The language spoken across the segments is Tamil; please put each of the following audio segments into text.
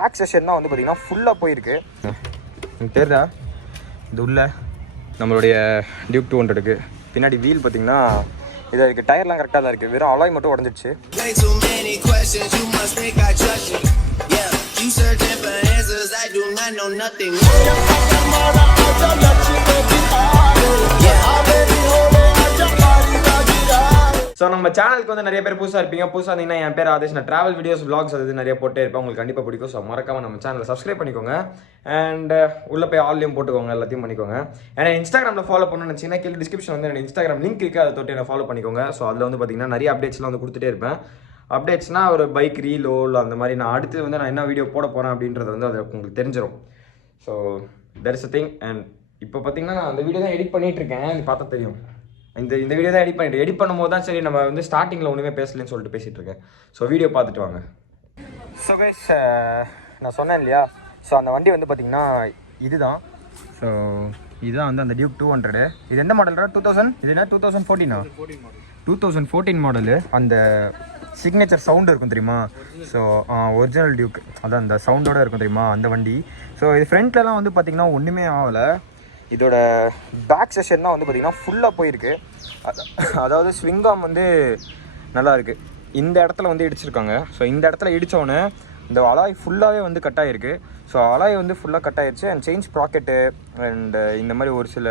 பேக் செஷன் தான் வந்து பார்த்திங்கன்னா ஃபுல்லாக போயிருக்கு. எனக்கு தெரியுதா இது உள்ள நம்மளுடைய டியூக் 200க்கு பின்னாடி வீல் பார்த்திங்கன்னா இதாக இருக்குது. டயர்லாம் கரெக்டாக தான் இருக்குது, வெறும் அலாய் மட்டும் உடஞ்சிடுச்சு. ஸோ நம்ம சேனலுக்கு வந்து நிறைய பேர் புதுசாக இருப்பீங்க. புதுசாக இருந்தீங்கன்னா என் பேர் ஆதேஷ். நான் ட்ராவல் வீடியோஸ் vlogs அது நிறைய போட்டே இருப்பேன். உங்களுக்கு கண்டிப்பாக பிடிக்கும். ஸோ மறக்காமல் நம்ம சேனலை சப்ஸ்கிரைப் பண்ணிக்கோங்க. அண்ட் உள்ளே போய் ஆல்லையும் போட்டுக்கோங்க, எல்லாத்தையும் பண்ணிக்கோங்க. ஏன்னா இன்ஸ்டாகிராமில் ஃபாலோ பண்ணணும்னு நினச்சிங்கன்னா கீழே டிஸ்கிரிப்ஷன் வந்து எனக்கு இன்ஸ்டாகிராம் லிங்க் இருக்குது, அதை தொட்டு என்ன ஃபாலோ பண்ணிக்கோங்க. ஸோ அதில் வந்து பார்த்தீங்கன்னா நிறைய அப்டேட்ஸ்லாம் வந்து கொடுத்துட்டே இருப்பேன். அப்டேட்ஸ்னால் ஒரு பைக் ரீலோ இல்லை அந்த மாதிரி நான் அடுத்து வந்து நான் என்ன வீடியோ போட போகிறேன் அப்படின்றது வந்து அது உங்களுக்கு தெரிஞ்சிடும். So that is a thing. And இப்போ பார்த்தீங்கன்னா நான் அந்த வீடியோ தான் எடிட் பண்ணிகிட்டு இருக்கேன். அது பார்த்தா தெரியும். இந்த வீடியோ தான் எடிட் பண்ணும்போது தான் சரி நம்ம வந்து ஸ்டார்டிங்கில் ஒன்றுமே பேசலன்னு சொல்லிட்டு பேசிகிட்டு இருக்கேன். ஸோ வீடியோ பார்த்துட்டு வாங்க. ஸோ கைஸ் நான் சொன்னேன் இல்லையா, ஸோ அந்த வண்டி வந்து பார்த்திங்கன்னா இதுதான். ஸோ இதுதான் வந்து அந்த டியூக் 200. இது எந்த மாடல்ரா? 2000? இது என்ன 2014? 2014 மாடலு. அந்த சிக்னேச்சர் சவுண்டு இருக்கும் தெரியுமா? ஸோ ஒரிஜினல் டியூக் அதான் அந்த சவுண்டோடு இருக்கும் தெரியுமா அந்த வண்டி. ஸோ இது ஃப்ரண்ட்லலாம் வந்து பார்த்திங்கன்னா ஒன்றுமே ஆகலை. இதோட பேக் செஷன் தான் வந்து பார்த்திங்கன்னா ஃபுல்லாக போயிருக்கு. அதாவது ஸ்விங்காம் வந்து நல்லா இருக்குது. இந்த இடத்துல வந்து இடிச்சிருக்காங்க. ஸோ இந்த இடத்துல இடித்தோடனே இந்த அலாய் ஃபுல்லாகவே வந்து கட் ஆகிருக்கு. ஸோ அலாய் வந்து ஃபுல்லாக கட் ஆகிடுச்சு. அண்ட் செயின்ஸ் ப்ராக்கெட்டு அண்ட் இந்த மாதிரி ஒரு சில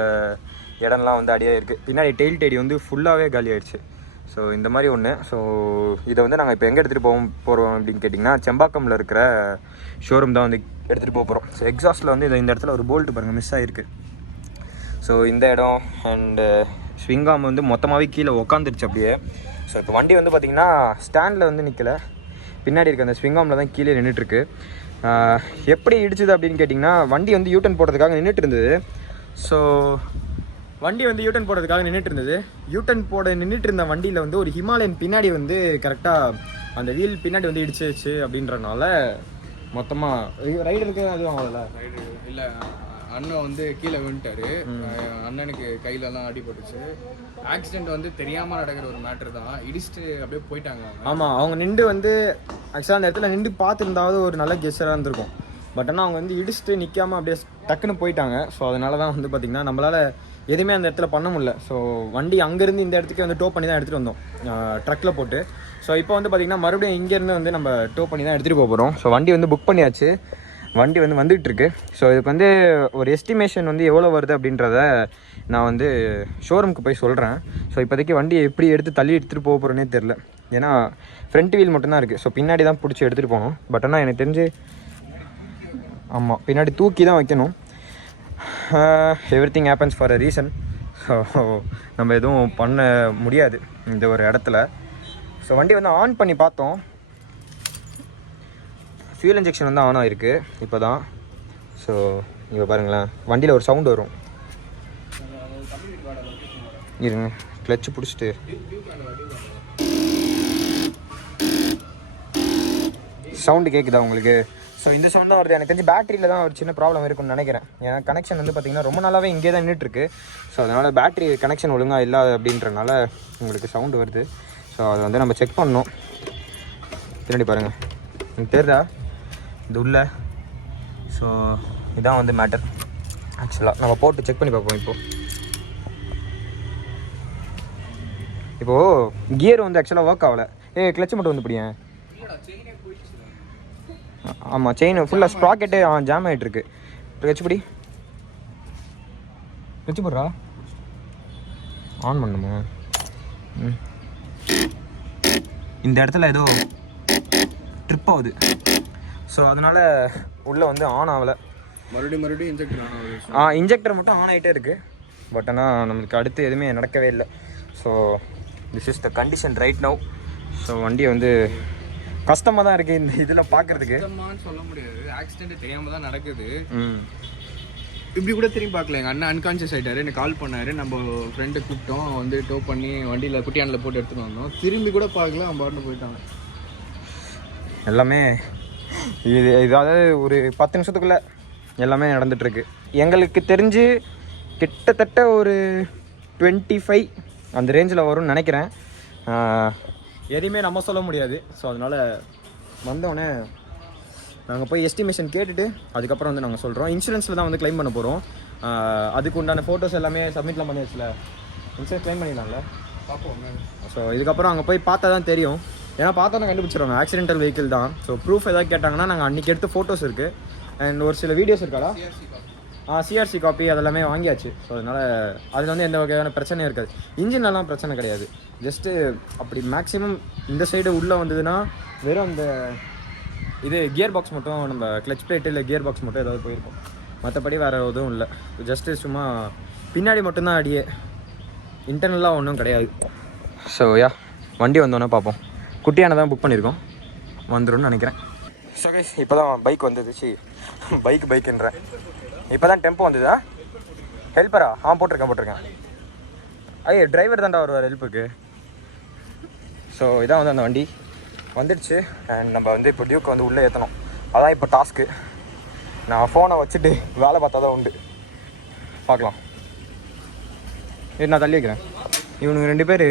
இடம்லாம் வந்து அடியாக இருக்குது. பின்னாடி டெயில் டேடி வந்து ஃபுல்லாகவே காலி ஆகிடுச்சு. ஸோ இந்த மாதிரி ஒன்று. ஸோ இதை வந்து நாங்கள் இப்போ எங்கே எடுத்துகிட்டு போகிறோம் அப்படின்னு கேட்டிங்கன்னா செம்பாக்கமில் இருக்கிற ஷோரூம் தான் வந்து எடுத்துகிட்டு போகிறோம். ஸோ எக்ஸாஸ்ட்டில் வந்து இந்த இடத்துல ஒரு போல்ட்டு பாருங்கள் மிஸ் ஆகிருக்கு. ஸோ இந்த இடம் அண்டு ஸ்விங்காம் வந்து மொத்தமாகவே கீழே உக்காந்துருச்சு அப்படியே. ஸோ இப்போ வண்டி வந்து பார்த்திங்கன்னா ஸ்டாண்டில் வந்து நிற்கலை, பின்னாடி இருக்க அந்த ஸ்விங்காமில் தான் கீழே நின்றுட்டுருக்கு. எப்படி இடிச்சுது அப்படின்னு கேட்டிங்கன்னா வண்டி வந்து யூட்டன் போடுறதுக்காக நின்றுட்டு இருந்தது. ஸோ வண்டி வந்து யூட்டன் போடுறதுக்காக நின்றுட்டு இருந்தது. யூட்டன் போட நின்றுட்டு இருந்த வண்டியில் வந்து ஒரு ஹிமாலயன் பின்னாடி வந்து கரெக்டாக அந்த வீல் பின்னாடி வந்து இடிச்சிச்சு. அப்படின்றனால மொத்தமாக ரைடருக்கு அதுவும் ஆகலை. ரைடு இல்லை, அண்ணன் வந்து கீழே விழுந்துட்டாரு. அண்ணனுக்கு கையிலலாம் அடிபட்டுச்சு. ஆக்சிடென்ட் வந்து தெரியாமல் நடக்கிற ஒரு மேட்ரு தான். இடிச்சுட்டு அப்படியே போயிட்டாங்க. ஆமாம், அவங்க நின்று வந்து ஆக்சுவலாக அந்த இடத்துல நின்று பார்த்துருந்தாவது ஒரு நல்ல கெஸ்டராக இருந்திருக்கும். பட் ஆனால் அவங்க வந்து இடிச்சுட்டு நிற்காமல் அப்படியே டக்குன்னு போயிட்டாங்க. ஸோ அதனால தான் வந்து பார்த்திங்கன்னா நம்மளால் எதுவுமே அந்த இடத்துல பண்ண முடியல. ஸோ வண்டி அங்கேருந்து இந்த இடத்துக்கு வந்து டோ பண்ணி தான் எடுத்துகிட்டு வந்தோம் ட்ரக்கில் போட்டு. ஸோ இப்போ வந்து பார்த்திங்கன்னா மறுபடியும் இங்கேருந்து வந்து நம்ம டோ பண்ணி தான் எடுத்துகிட்டு போக போகிறோம். ஸோ வண்டி வந்து புக் பண்ணியாச்சு, வண்டி வந்து வந்துகிட்ருக்கு. ஸோ இதுக்கு வந்து ஒரு எஸ்டிமேஷன் வந்து எவ்வளோ வருது அப்படின்றத நான் வந்து ஷோரூமுக்கு போய் சொல்கிறேன். ஸோ இப்போதைக்கு வண்டியை எப்படி எடுத்து தள்ளி எடுத்துகிட்டு போக போகிறேன்னே தெரில. ஏன்னா ஃப்ரண்ட் வீல் மட்டும்தான் இருக்குது. ஸோ பின்னாடி தான் பிடிச்சி எடுத்துகிட்டு போகணும். பட் ஆனால் எனக்கு தெரிஞ்சு ஆமாம் பின்னாடி தூக்கி தான் வைக்கணும். Everything happens for a reason. So நம்ம எதுவும் பண்ண முடியாது இந்த ஒரு இடத்துல. ஸோ வண்டி வந்து ஆன் பண்ணி பார்த்தோம். ஃபியூல் இன்ஜெக்ஷன் வந்து ஆன் ஆகிருக்கு இப்போ தான். ஸோ இங்கே பாருங்களேன், வண்டியில் ஒரு சவுண்டு வரும். இருங்க, கிளச்சு பிடிச்சிட்டு சவுண்டு கேட்குதா உங்களுக்கு? ஸோ இந்த சவுண்ட் தான் வருது. எனக்கு தெரிஞ்சு பேட்டரியில் தான் ஒரு சின்ன ப்ராப்ளம் இருக்குன்னு நினைக்கிறேன். ஏன்னா கனெக்ஷன் வந்து பார்த்திங்கன்னா ரொம்ப நாளாகவே இங்கே தான் நின்றுட்டுருக்கு. ஸோ அதனால் பேட்டரி கனெக்ஷன் ஒழுங்காக இல்லாத அப்படின்றனால உங்களுக்கு சவுண்டு வருது. ஸோ அதை வந்து நம்ம செக் பண்ணணும். பின்னாடி பாருங்கள், எனக்கு தெரியுதா இது உள்ள? ஸோ இதான் வந்து மேட்டர். ஆக்சுவலாக நம்ம போட்டு செக் பண்ணி பார்ப்போம். இப்போது கியர் வந்து ஆக்சுவலாக ஒர்க் ஆகலை. கிளச்சு மட்டும் வந்து பிடிங்க. ஆமாம், செயின் ஃபுல்லாக ஸ்ப்ராக்கெட்டு ஜாம் ஆகிட்டுருக்கு. கிளச்சு பிடி, கிளச்சு போடுறா. ஆன் பண்ணுமா? இந்த இடத்துல ஏதோ ட்ரிப் ஆகுது. ஸோ அதனால் உள்ளே வந்து ஆன் ஆகலை. மறுபடியும் இன்ஜெக்டர் ஆன் ஆகுது. இன்ஜெக்டர் மட்டும் ஆன் ஆகிட்டே இருக்குது. பட் ஆனால் நம்மளுக்கு அடுத்து எதுவுமே நடக்கவே இல்லை. So this is the condition right now. So வண்டியை வந்து கஷ்டமாக தான் இருக்குது இந்த இதில் பார்க்குறதுக்கு. கஷ்டமானு சொல்ல முடியாது, ஆக்சிடென்ட் தெரியாமல் தான் நடக்குது. இப்படி கூட திரும்பி பார்க்கல. எங்கள் அண்ணன் அன்கான்ஷியஸ் ஆகிட்டாரு, எனக்கு கால் பண்ணார். நம்ம ஃப்ரெண்டை கூப்பிட்டோம், வந்து டோ பண்ணி வண்டியில் குட்டியானில் போட்டு எடுத்துகிட்டு வந்தோம். திரும்பி கூட பார்க்கல, அவன் பாட்டு போயிட்டாங்க. எல்லாமே இதாவது ஒரு 10 நிமிஷத்துக்குள்ளே எல்லாமே நடந்துகிட்ருக்கு. எங்களுக்கு தெரிஞ்சு கிட்டத்தட்ட ஒரு 25 அந்த ரேஞ்சில் வரும்னு நினைக்கிறேன். எதையுமே நம்ம சொல்ல முடியாது. ஸோ அதனால் வந்தோடனே நாங்கள் போய் எஸ்டிமேஷன் கேட்டுட்டு அதுக்கப்புறம் வந்து நாங்கள் சொல்கிறோம். இன்சூரன்ஸில் தான் வந்து க்ளைம் பண்ண போகிறோம். அதுக்கு உண்டான ஃபோட்டோஸ் எல்லாமே சப்மிட்லாம் பண்ணி வச்சுல இன்சூரன்ஸ் க்ளைம் பண்ணிடலாம்ல. பார்ப்போம். ஸோ இதுக்கப்புறம் அங்கே போய் பார்த்தா தான் தெரியும். ஏன்னா பார்த்தா தான் கண்டுபிடிச்சிருவாங்க ஆக்சிடென்டல் வெஹிக்கிள் தான். ஸோ ப்ரூஃப் ஏதாவது கேட்டாங்கன்னா நாங்கள் அன்றைக்கி எடுத்த ஃபோட்டோஸ் இருக்குது அண்ட் ஒரு சில வீடியோஸ் இருக்காடா. சிஆர்சி காப்பி அதெல்லாமே வாங்கியாச்சு. ஸோ அதனால் அதில் வந்து எந்த வகையான பிரச்சனையும் இருக்காது. இன்ஜின்லாம் பிரச்சனை கிடையாது. ஜஸ்ட்டு அப்படி மேக்ஸிமம் இந்த சைடு உள்ளே வந்ததுன்னா வெறும் அந்த இது கியர் பாக்ஸ் மட்டும், நம்ம கிளச் பிளேட்டு இல்லை கியர் பாக்ஸ் மட்டும் ஏதாவது போயிருக்கும். மற்றபடி வேறு எதுவும் இல்லை. ஜஸ்ட்டு சும்மா பின்னாடி மட்டும்தான் அடியே, இன்டர்னலாக ஒன்றும் கிடையாது. ஸோ வண்டி வந்தோன்னே பார்ப்போம். குட்டியான தான் புக் பண்ணியிருக்கோம், வந்துடும்னு நினைக்கிறேன். ஸோ கைஸ் இப்போ தான் பைக் வந்துச்சு. பைக்குன்றேன், இப்போ தான் டெம்போ வந்ததா. ஹெல்ப்பரா? போட்டிருக்கேன். ஐயோ டிரைவர் தான்டா வருவார் ஹெல்ப்புக்கு. ஸோ இதான் வந்து அந்த வண்டி வந்துடுச்சு. அண்ட் நம்ம வந்து இப்போ டியூக்கு வந்து உள்ளே ஏற்றணும். அதான் இப்போ டாஸ்க்கு. நான் ஃபோனை வச்சுட்டு வேலை பார்த்தா தான் உண்டு. பார்க்கலாம். இது நான் தள்ளி வைக்கிறேன். இவனுங்க 2 பேர்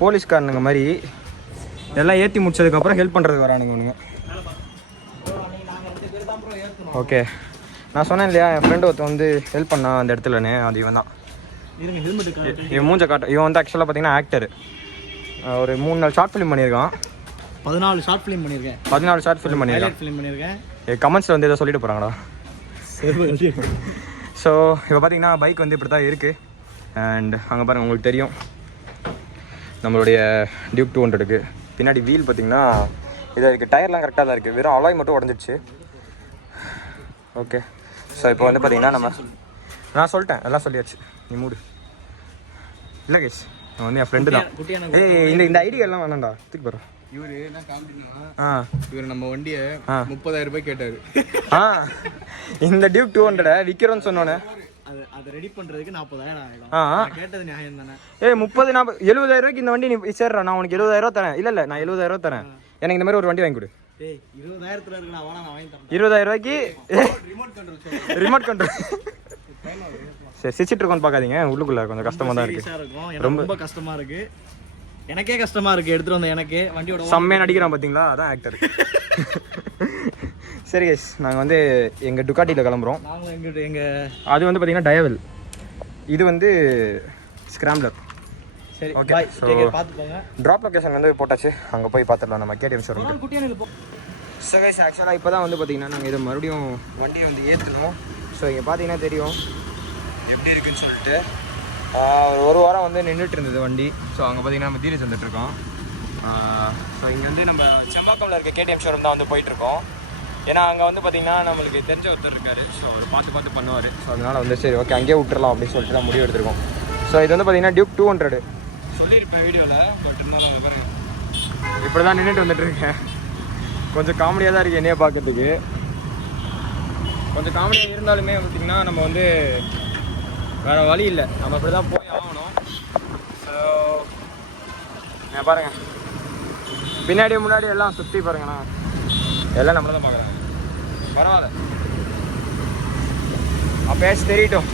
போலீஸ்காரனுங்க மாதிரி எல்லாம் ஏற்றி முடிச்சதுக்கப்புறம் ஹெல்ப் பண்ணுறதுக்கு வரானுங்க இவனுங்க. ஓகே, நான் சொன்னேன் இல்லையா என் ஃப்ரெண்டு ஒருத்தன் வந்து ஹெல்ப் பண்ணான் அந்த இடத்துலன்னு, அது இவன் தான். இவன் மூஞ்ச காட்ட. இவன் வந்து ஆக்சுவலாக பார்த்தீங்கன்னா ஆக்டர். ஒரு 3-4 ஷார்ட் ஃபிலிம் பண்ணியிருக்கான். 14 ஷார்ட் ஃபிலிம் பண்ணியிருக்கேன். 14 ஷார்ட் ஃபிலிம் பண்ணியிருக்கேன். கமெண்ட்ஸில் வந்து எதோ சொல்லிட்டு போகிறாங்கடா. ஸோ இப்போ பார்த்தீங்கன்னா பைக் வந்து இப்படி தான் இருக்குது. அண்ட் அங்கே பாருங்கள், உங்களுக்கு தெரியும் நம்மளுடைய டியூக் 200க்கு பின்னாடி வீல் பார்த்தீங்கன்னா இதாக இருக்குது. டயர்லாம் கரெக்டாக தான் இருக்குது, வெறும் அலாய் மட்டும் உடஞ்சிடுச்சு. ஓகே, ஸோ இப்போ வந்து பார்த்தீங்கன்னா நான் சொல்லிட்டேன், எல்லாம் சொல்லியாச்சு, நீ மூடு. இல்லை கேஸ், நான் வந்து என் ஃப்ரெண்டு தான். இந்த ஐடியா எல்லாம் வேணாண்டா, தூக்கி போகிறோம். இவரு என்ன காமிட்டீங்கன்னா, இவர் நம்ம வண்டியை 30,000 ரூபாய் கேட்டாரு. இந்த டியூக் 200 விற்கிறோன்னு சொன்னோன்னே அதை ரெடி பண்றதுக்கு 40,000 ஆயிடும். கேட்டது நியாயம் தானே? 30-40 70,000 ரூபாய்க்கு இந்த வண்டி நீ சேர்றா, நான் உனக்கு 70,000 ரூபா தரேன். இல்லை நான் 70,000 ரூபா தரேன், எனக்கு இந்த மாதிரி ஒரு வண்டி வாங்கி கொடு. 20,000 இருக்கு, நான் வாங்கி தரேன். 20,000 ரூபாய்க்கு ரிமோட் கண்ட்ரோல். சரி, சிரிச்சிட்டு இருக்கோன்னு பார்க்காதீங்க, உள்ளுக்குள்ள கொஞ்சம் கஷ்டமா தான் இருக்கு. ரொம்ப கஷ்டமா இருக்கு, எனக்கே கஷ்டமா இருக்கு. எடுத்துட்டு வந்த எனக்கு வண்டியோட செம்மையா நடிக்கிறான் பார்த்தீங்களா, அதான் ஆக்டர். சரி கைஸ், நாங்கள் வந்து எங்கள் டுக்காட்டியில் கிளம்புறோம். அது வந்து பார்த்தீங்கன்னா டயவல், இது வந்து ஸ்கிராம்லர். சரி, ஓகே. ஸோ ட்ராப் லொக்கேஷன் வந்து போட்டாச்சு, அங்கே போய் பார்த்துடலாம் நம்ம கேடிஎம் ஷோரூம். ஸோ கைஸ், ஆக்சுவலாக இப்போ தான் வந்து பார்த்தீங்கன்னா நாங்கள் இதை மறுபடியும் வண்டியை வந்து ஏற்றணும். ஸோ இங்கே பார்த்தீங்கன்னா தெரியும் எப்படி இருக்குன்னு சொல்லிட்டு. ஒரு வாரம் வந்து நின்றுட்டு இருந்தது வண்டி. ஸோ அங்கே பார்த்தீங்கன்னா நம்ம தீரஜ் வந்துட்டுருக்கோம். ஸோ இங்கே வந்து நம்ம செம்பாக்கம்ல இருக்க கேடிஎம் ஷோரூம் தான் வந்து போயிட்டுருக்கோம். ஏன்னா அங்கே வந்து பார்த்தீங்கன்னா நம்மளுக்கு தெரிஞ்ச ஒருத்தர் இருக்கார். ஸோ அவர் பார்த்து பண்ணுவார். ஸோ அதனால் வந்து சரி ஓகே அங்கேயே விட்டுறலாம் அப்படின்னு சொல்லிட்டு தான் முடிவு எடுத்துருக்கோம். ஸோ இது வந்து பார்த்தீங்கன்னா டியூக் 200 சொல்லியிருப்பேன் வீடியோவில், பட் இருந்தாலும் அது பாருங்க இப்படி தான் நின்றுட்டு வந்துட்டுருக்கேன். கொஞ்சம் காமெடியாக தான் இருக்குது என்னையே பார்க்கறதுக்கு. கொஞ்சம் காமெடியாக இருந்தாலுமே பார்த்திங்கன்னா நம்ம வந்து வேறு வழி இல்லை, நம்ம அப்படி தான் போய் ஆகணும். ஸோ பாருங்கள் பின்னாடி முன்னாடி எல்லாம் சுற்றி பாருங்கண்ணா, எல்லாம் நம்மள தான் பார்க்குறேன். பரவாயில்ல, அப்போயாச்சும் தெரியட்டும்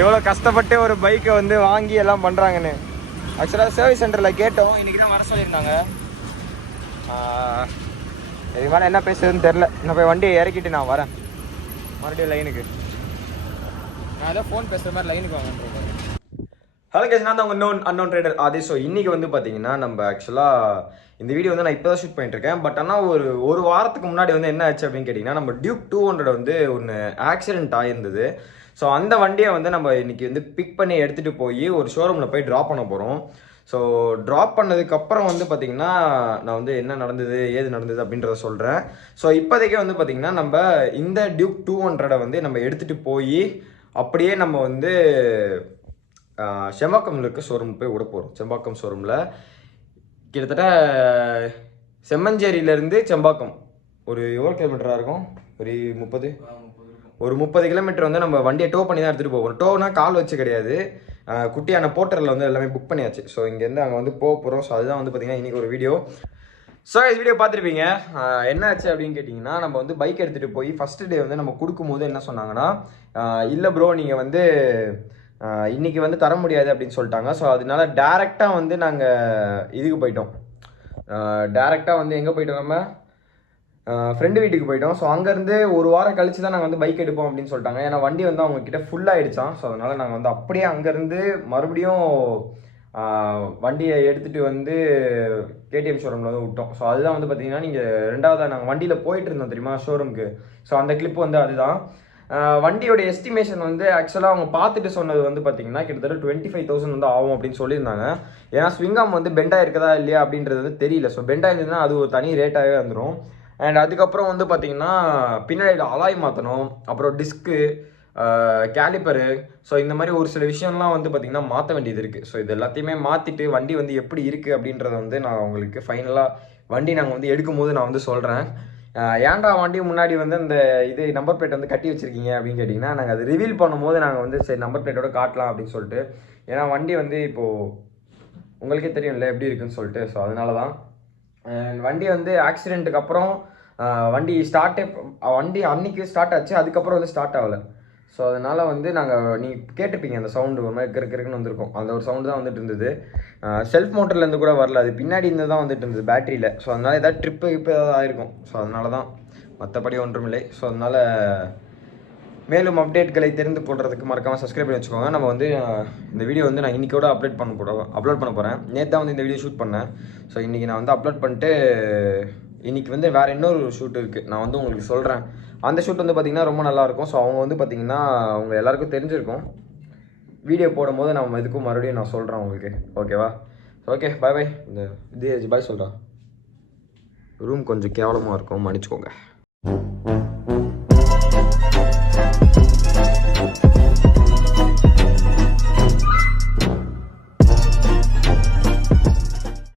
எவ்வளோ கஷ்டப்பட்டு ஒரு பைக்கை வந்து வாங்கி எல்லாம் பண்ணுறாங்கன்னு. ஆக்சுவலாக சர்வீஸ் சென்டரில் கேட்டோம், இன்றைக்கி தான் வர சொல்லியிருந்தாங்க. இதுக்கு மேலே என்ன பேசுறதுன்னு தெரில. நான் போய் வண்டியை இறக்கிட்டு நான் வரேன் மறுபடியும் லைனுக்கு. நான் ஏதோ ஃபோன் பேசுகிற மாதிரி லைனுக்கு வாங்கன்றேன். ஹலோ கேஸ், நான் தான் உங்கள் அன்னோன்ரைடர் ஆதி. ஸோ இன்றைக்கி வந்து பார்த்தீங்கன்னா நம்ம ஆக்சுவலாக இந்த வீடியோ வந்து நான் இப்போ தான் ஷூட் பண்ணிட்டுருக்கேன். பட் ஆனால் ஒரு வாரத்துக்கு முன்னாடி வந்து என்ன ஆச்சு அப்படின்னு கேட்டிங்கன்னா, நம்ம டியூக் 200 வந்து ஒன்று ஆக்சிடென்ட் ஆகிருந்தது. ஸோ அந்த வண்டியை வந்து நம்ம இன்றைக்கி வந்து பிக் பண்ணி எடுத்துகிட்டு போய் ஒரு ஷோரூமில் போய் ட்ராப் பண்ண போகிறோம். ஸோ ட்ராப் பண்ணதுக்கப்புறம் வந்து பார்த்திங்கன்னா நான் வந்து என்ன நடந்தது ஏது நடந்தது அப்படின்றத சொல்கிறேன். ஸோ இப்போதைக்கே வந்து பார்த்திங்கன்னா நம்ம இந்த டியூக் 200 வந்து நம்ம எடுத்துகிட்டு போய் அப்படியே நம்ம வந்து செம்பாக்கம்ல இருக்க ஷோரூம் போய் விட போகிறோம். செம்பாக்கம் ஷோரூமில் கிட்டத்தட்ட செம்மஞ்சேரியிலேருந்து செம்பாக்கம் ஒரு எவ்வளோ கிலோமீட்டராக இருக்கும்? ஒரு 30 கிலோமீட்டர் வந்து நம்ம வண்டியை டோ பண்ணி தான் எடுத்துகிட்டு போவோம். டோனா கால் வச்சு கிடையாது, குட்டியான போர்ட்டரில் வந்து எல்லாமே புக் பண்ணியாச்சு. ஸோ இங்கேருந்து அங்கே வந்து போக போகிறோம். ஸோ அதுதான் வந்து பார்த்திங்கன்னா இன்றைக்கி ஒரு வீடியோ. ஸோ வீடியோ பார்த்துருப்பீங்க. என்ன ஆச்சு அப்படின்னு கேட்டிங்கன்னா, நம்ம வந்து பைக் எடுத்துகிட்டு போய் ஃபஸ்ட்டு டே வந்து நம்ம கொடுக்கும்போது என்ன சொன்னாங்கன்னா, இல்லை ப்ரோ நீங்கள் வந்து இன்றைக்கி வந்து தர முடியாது அப்படின்னு சொல்லிட்டாங்க. ஸோ அதனால டேரெக்டாக வந்து நாங்கள் இதுக்கு போயிட்டோம். டேரெக்டாக வந்து எங்கே போயிட்டோம், நம்ம ஃப்ரெண்டு வீட்டுக்கு போயிட்டோம். ஸோ அங்கேருந்து ஒரு வாரம் கழிச்சு தான் நாங்கள் வந்து பைக் எடுப்போம் அப்படின்னு சொல்லிட்டாங்க. ஏன்னா வண்டி வந்து அவங்க கிட்ட ஃபுல்லாகிடுச்சான். ஸோ அதனால் நாங்கள் வந்து அப்படியே அங்கேருந்து மறுபடியும் வண்டியை எடுத்துகிட்டு வந்து கேடிஎம் ஷோரூமில் வந்து விட்டோம். ஸோ அதுதான் வந்து பார்த்தீங்கன்னா நீங்கள் ரெண்டாவதாக நாங்கள் வண்டியில் போயிட்டு இருந்தோம் தெரியுமா ஷோரூமுக்கு. ஸோ அந்த கிளிப் வந்து அதுதான். வண்டியோட எஸ்டிமேஷன் வந்து ஆக்சுவலாக அவங்க பார்த்துட்டு சொன்னது வந்து பார்த்தீங்கன்னா கிட்டத்தட்ட 25,000 வந்து ஆகும் அப்படின்னு சொல்லியிருந்தாங்க. ஏன்னா ஸ்விங்காம் வந்து பெண்டாக இருக்கதா இல்லையா அப்படின்றது வந்து தெரியல. ஸோ பெண்டாக இருந்ததுன்னா அது ஒரு தனி ரேட்டாகவே வந்துடும். அண்ட் அதுக்கப்புறம் வந்து பார்த்தீங்கன்னா பின்னாடி அலாய் மாற்றணும், அப்புறம் டிஸ்க்கு, கேலிப்பரு, ஸோ இந்த மாதிரி ஒரு சில விஷயம்லாம் வந்து பார்த்திங்கன்னா மாற்ற வேண்டியது இருக்குது. ஸோ இது எல்லாத்தையுமே மாற்றிட்டு வண்டி வந்து எப்படி இருக்குது அப்படின்றத வந்து நான் உங்களுக்கு ஃபைனலாக வண்டி நாங்கள் வந்து எடுக்கும் போது நான் வந்து சொல்கிறேன். ஏன்டா வண்டி முன்னாடி வந்து அந்த இது நம்பர் பிளேட் வந்து கட்டி வச்சுருக்கீங்க அப்படின்னு கேட்டிங்கன்னா, நாங்கள் அது ரிவீல் பண்ணும்போது நாங்கள் வந்து சரி நம்பர் பிளேட்டோட காட்டலாம் அப்படின்னு சொல்லிட்டு. ஏன்னா வண்டி வந்து இப்போது உங்களுக்கே தெரியும்ல எப்படி இருக்குன்னு சொல்லிட்டு. ஸோ அதனால தான் வண்டி வந்து ஆக்சிடெண்ட்டுக்கு அப்புறம் வண்டி அன்னைக்கு ஸ்டார்ட் ஆச்சு, அதுக்கப்புறம் வந்து ஸ்டார்ட் ஆகலை. ஸோ அதனால் வந்து நீங்கள் கேட்டிருப்பீங்க அந்த சவுண்டு ஒரு மாதிரி கிறுக்குன்னு வந்திருக்கும். அந்த ஒரு சவுண்டு தான் வந்துட்டு இருந்தது. செல்ஃப் மோட்டர்லேருந்து கூட வரல, அது பின்னாடி இருந்து தான் வந்துட்டு இருந்தது பேட்டரியில். ஸோ அதனால் ஏதாவது ட்ரிப்பு இப்போ ஏதாவது ஆயிருக்கும். ஸோ அதனால தான், மற்றபடி ஒன்றுமில்லை. ஸோ அதனால் மேலும் அப்டேட்களை தெரிந்து கொள்றதுக்கு மறக்காமல் சப்ஸ்கிரைப் பண்ணி வச்சுக்கோங்க. நம்ம வந்து இந்த வீடியோ வந்து நான் இன்றைக்கோட அப்லோட் பண்ண போகிறேன். நேற்று தான் வந்து இந்த வீடியோ ஷூட் பண்ணேன். ஸோ இன்றைக்கி நான் வந்து அப்லோட் பண்ணிட்டு இன்றைக்கி வந்து வேறு இன்னொரு ஷூட் இருக்குது, நான் வந்து உங்களுக்கு சொல்கிறேன். அந்த ஷூட் வந்து பார்த்திங்கன்னா ரொம்ப நல்லாயிருக்கும். ஸோ அவங்க வந்து பார்த்திங்கன்னா அவங்க எல்லாருக்கும் தெரிஞ்சிருக்கும். வீடியோ போடும்போது நம்ம இதுக்கும் மறுபடியும் நான் சொல்கிறேன் உங்களுக்கு, ஓகேவா? ஓகே, பாய் பாய். இந்த இது பாய் சொல்கிறேன். ரூம் கொஞ்சம் கேவலமாக இருக்கும், மன்னிச்சுக்கோங்க.